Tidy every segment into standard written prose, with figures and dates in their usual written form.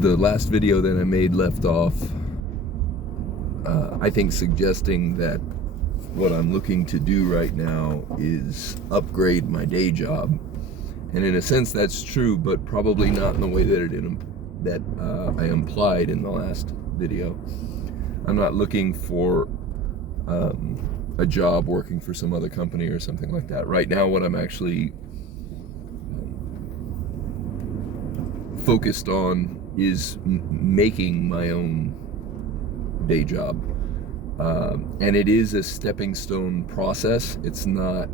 The last video that I made left off, I think, suggesting that what I'm looking to do right now is upgrade my day job. And in a sense that's true, but probably not in the way that I implied in the last video. I'm not looking for a job working for some other company or something like that. Right now what I'm actually focused on is making my own day job. And it is a stepping stone process. It's not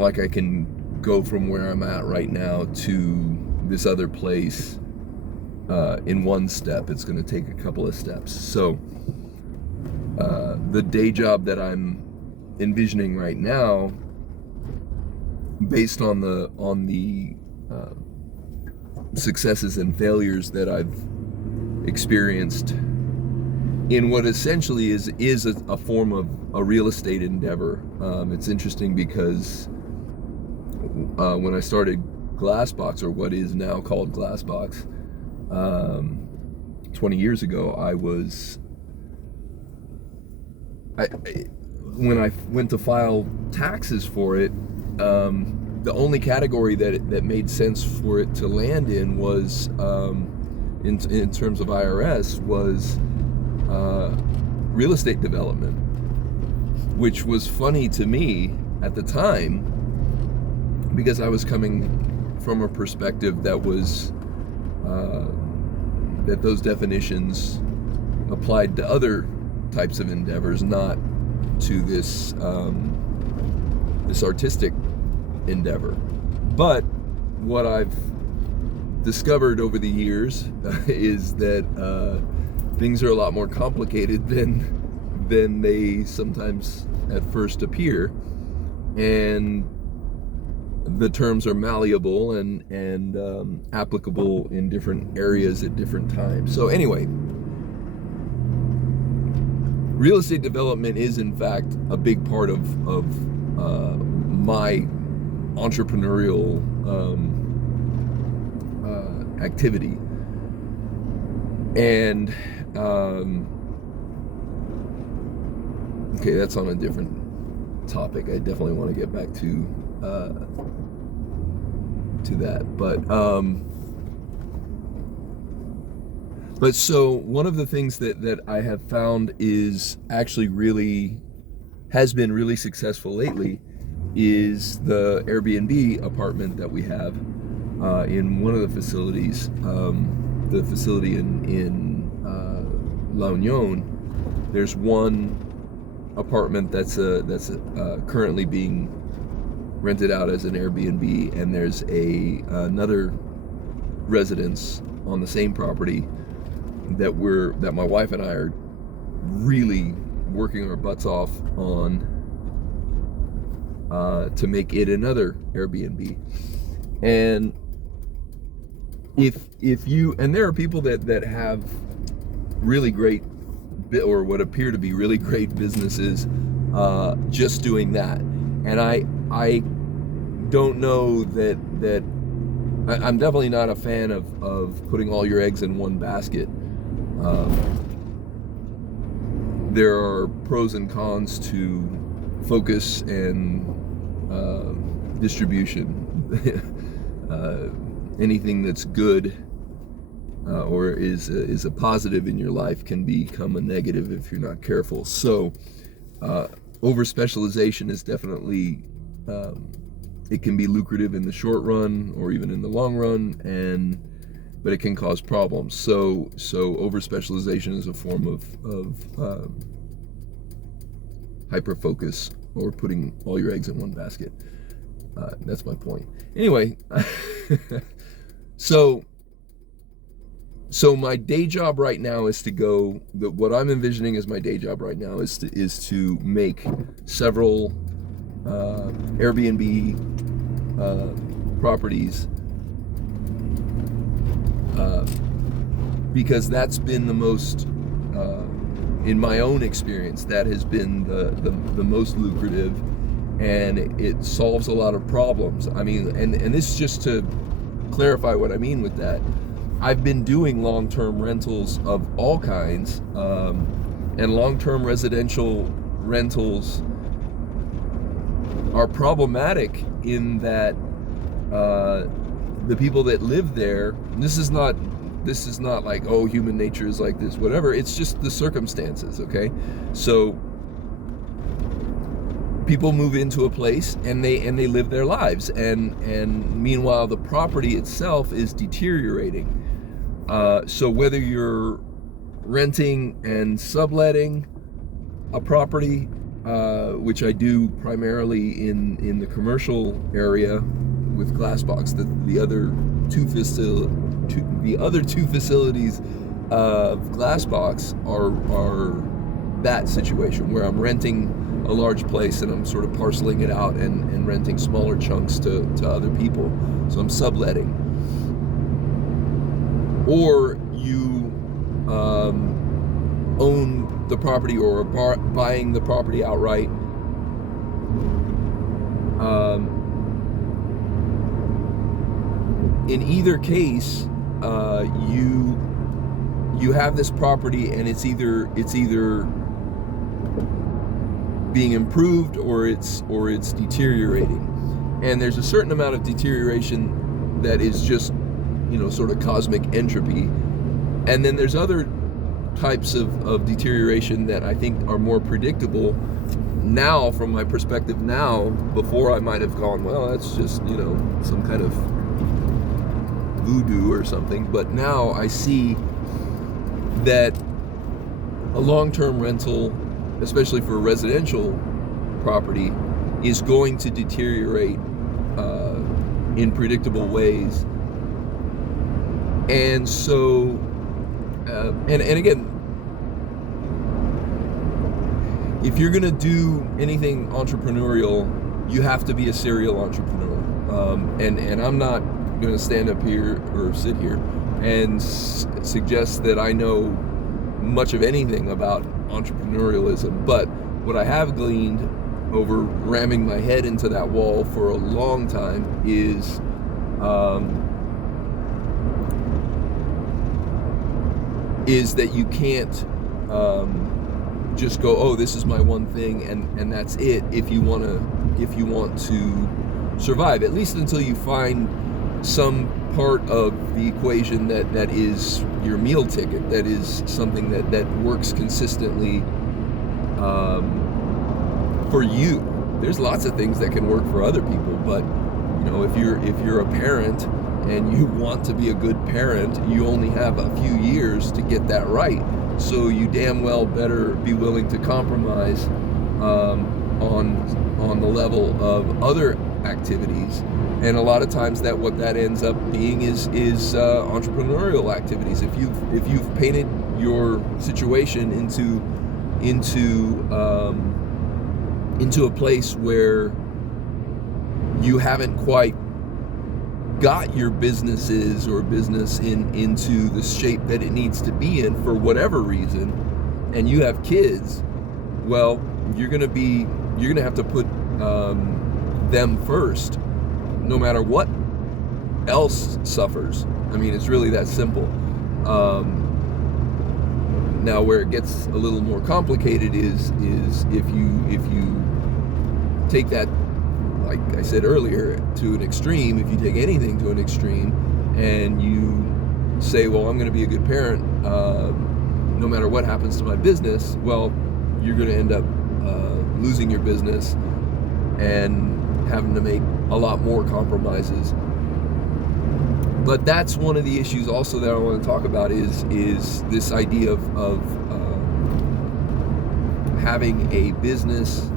like I can go from where I'm at right now to this other place in one step. It's going to take a couple of steps. So the day job that I'm envisioning right now, based on the successes and failures that I've experienced in what essentially is a form of a real estate endeavor. It's interesting because when I started Glassbox, or what is now called Glassbox, 20 years ago, when I went to file taxes for it, the only category that made sense for it to land in was, in terms of IRS, was real estate development, which was funny to me at the time because I was coming from a perspective that was that those definitions applied to other types of endeavors, not to this this artistic endeavor. But what I've discovered over the years is that things are a lot more complicated than they sometimes at first appear, and the terms are malleable and applicable in different areas at different times. So anyway, real estate development is in fact a big part of my entrepreneurial activity. And okay, that's on a different topic. I definitely want to get back to that, but so one of the things that I have found is actually has been really successful lately is the Airbnb apartment that we have in one of the facilities, the facility in La Union. There's one apartment that's currently being rented out as an Airbnb, and there's another residence on the same property that my wife and I are really working our butts off on to make it another Airbnb. And if you, and there are people that have really great, or what appear to be really great businesses just doing that. And I don't know that I'm definitely not a fan of putting all your eggs in one basket. There are pros and cons to focus and distribution. Anything that's good or is a positive in your life can become a negative if you're not careful. So over specialization is definitely it can be lucrative in the short run or even in the long run, but it can cause problems. So over specialization is a form of hyper focus, or putting all your eggs in one basket. That's my point. Anyway, so my day job right now is to go. What I'm envisioning as my day job right now is to make several Airbnb properties, because that's been the most, in my own experience, that has been the most lucrative and it solves a lot of problems. I mean, and this is just to clarify what I mean with that. I've been doing long-term rentals of all kinds, and long-term residential rentals are problematic in that the people that live there, this is not like, oh, human nature is like this, whatever. It's just the circumstances, okay? So people move into a place and they live their lives, and meanwhile the property itself is deteriorating. So whether you're renting and subletting a property, which I do primarily in the commercial area with Glassbox, the other two facilities of Glassbox are that situation where I'm renting a large place and I'm sort of parceling it out and renting smaller chunks to other people. So I'm subletting. Or you own the property or are buying the property outright. In either case, you have this property and it's either being improved or it's deteriorating. And there's a certain amount of deterioration that is just, sort of cosmic entropy. And then there's other types of deterioration that I think are more predictable now, from my perspective now. Before I might have gone, well, that's just, some kind of voodoo or something. But now I see that a long-term rental, especially for a residential property, is going to deteriorate in predictable ways. And so, and again, if you're going to do anything entrepreneurial, you have to be a serial entrepreneur. And I'm not going to stand up here or sit here and suggest that I know much of anything about entrepreneurialism, but what I have gleaned over ramming my head into that wall for a long time is that you can't just go, oh, this is my one thing and that's it, if you want to survive, at least until you find some part of the equation that is your meal ticket, that is something that works consistently for you. There's lots of things that can work for other people, but if you're a parent and you want to be a good parent, you only have a few years to get that right. So you damn well better be willing to compromise on the level of other activities. And a lot of times what that ends up being is entrepreneurial activities. If you've painted your situation into a place where you haven't quite got your business into the shape that it needs to be in for whatever reason, and you have kids, well, you're gonna have to put them first, no matter what else suffers. I mean, it's really that simple. Now, where it gets a little more complicated is if you take that, like I said earlier, to an extreme. If you take anything to an extreme and you say, well, I'm going to be a good parent no matter what happens to my business, well, you're going to end up losing your business and having to make a lot more compromises. But that's one of the issues also that I want to talk about is this idea of having a business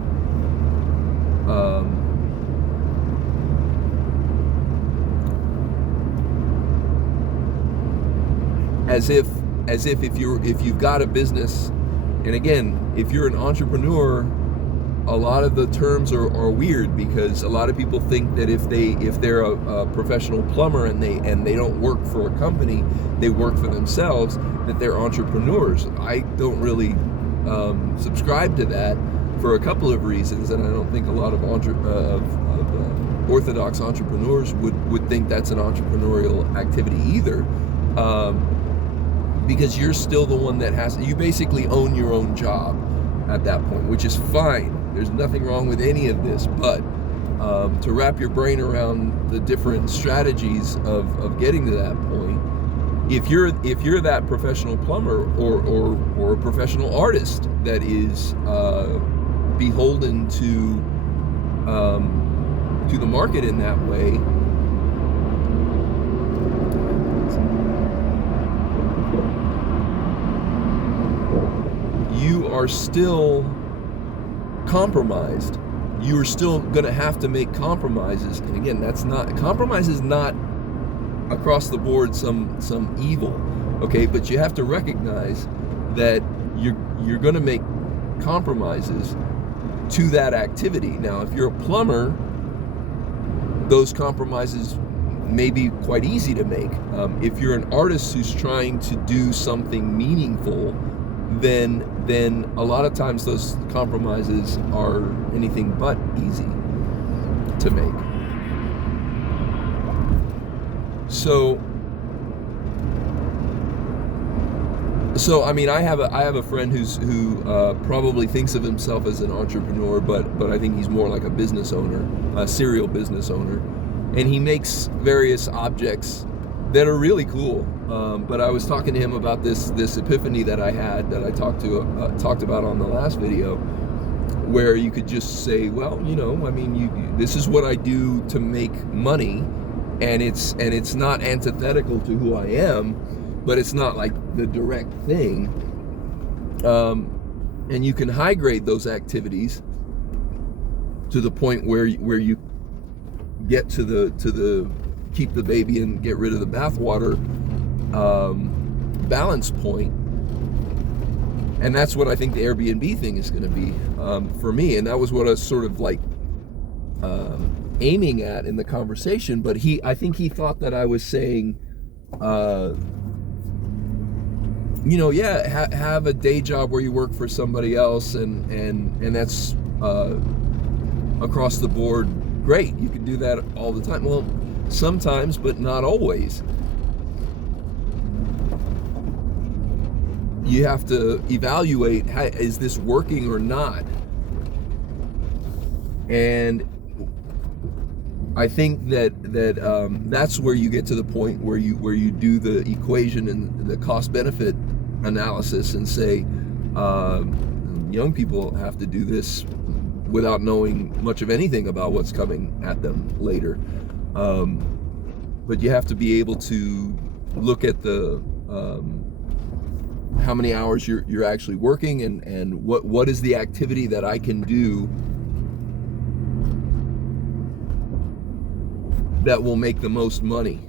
as if if you've got a business, and again, if you're an entrepreneur, a lot of the terms are weird, because a lot of people think that if they're a professional plumber and they don't work for a company, they work for themselves, that they're entrepreneurs. I don't really subscribe to that. for a couple of reasons, and I don't think a lot of orthodox entrepreneurs would think that's an entrepreneurial activity either, because you're still the one that you basically own your own job at that point, which is fine. There's nothing wrong with any of this, but to wrap your brain around the different strategies of getting to that point, if you're that professional plumber or a professional artist that is beholden to the market in that way, you are still compromised. You are still going to have to make compromises. And again, compromise is not across the board some evil, okay? But you have to recognize that you're going to make compromises to that activity. Now, if you're a plumber, those compromises may be quite easy to make. If you're an artist who's trying to do something meaningful, then a lot of times those compromises are anything but easy to make. So I mean, I have a friend who probably thinks of himself as an entrepreneur, but I think he's more like a business owner, a serial business owner, and he makes various objects that are really cool. But I was talking to him about this epiphany that I had, that I talked about on the last video, where you could just say, well, you know, I mean, this is what I do to make money, and it's not antithetical to who I am, but it's not like the direct thing. And you can high grade those activities to the point where you get to the keep the baby and get rid of the bathwater balance point. And that's what I think the Airbnb thing is going to be for me. And that was what I was sort of like aiming at in the conversation. But I think he thought that I was saying, you know, yeah, have a day job where you work for somebody else, and that's across the board great. You can do that all the time. Well, sometimes, but not always. You have to evaluate, is this working or not? And I think that that's where you get to the point where you do the equation and the cost benefit analysis and say, young people have to do this without knowing much of anything about what's coming at them later. But you have to be able to look at the how many hours you're actually working, and what is the activity that I can do that will make the most money.